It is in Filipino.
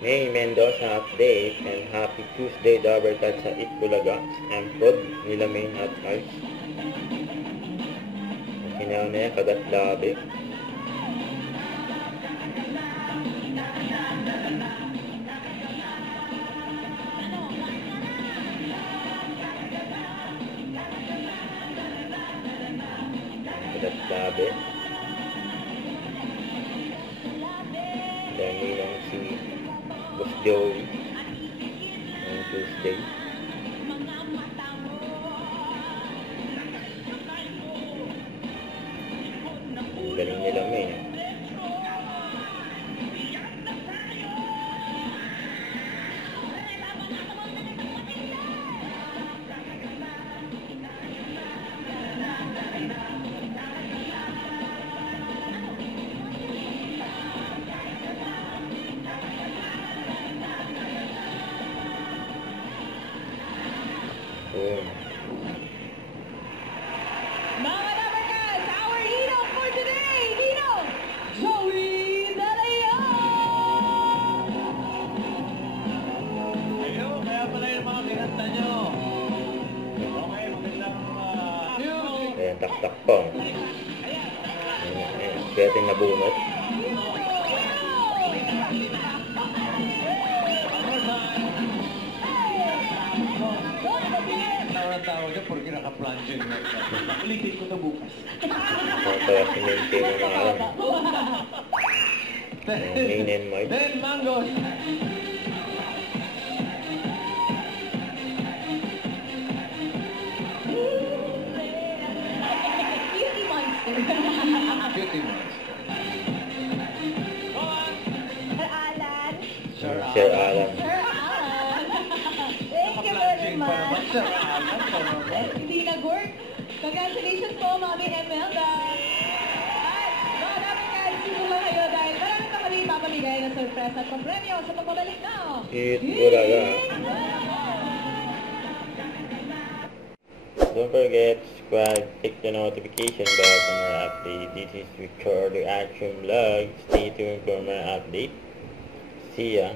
May Mendoza update and happy Tuesday Dabarkad sa Itbulaga. I'm Prod, nila main at Ice. Kinaw na yan, kagat labi. Kagat labi. Dahil lang si Boss Joey on Tuesday. Ang galing nila may Mga Dabarkads, our hero for today, Hero Joey De Leon! Ayun, kaya pala yung mga kinanta nyo. Okay, magandang ayan, tak-tak po. Kaya ting nabunot. tawag dyan porque naka-plunge yun. Ulitin ko na bukas. Kaya simente mo na alam. Main and Mike. Then, Mangos. Cutie monster. Cutie monster. Sir Alan. Sir Alan. Sir Alan. Thank you very Naka-plunging pa naman, much. Sir Alan. Hindi nag-work. Congratulations po, Mami Emelda. At mga Dabarkads, siguro kayo dahil marami pa kami papamigay na surprise at pampremyo sa pagbabalik na. Itbulaga. Don't forget to subscribe, click the notification bell for more updates. This is Record Action Vlog. Stay tuned for more updates. See ya.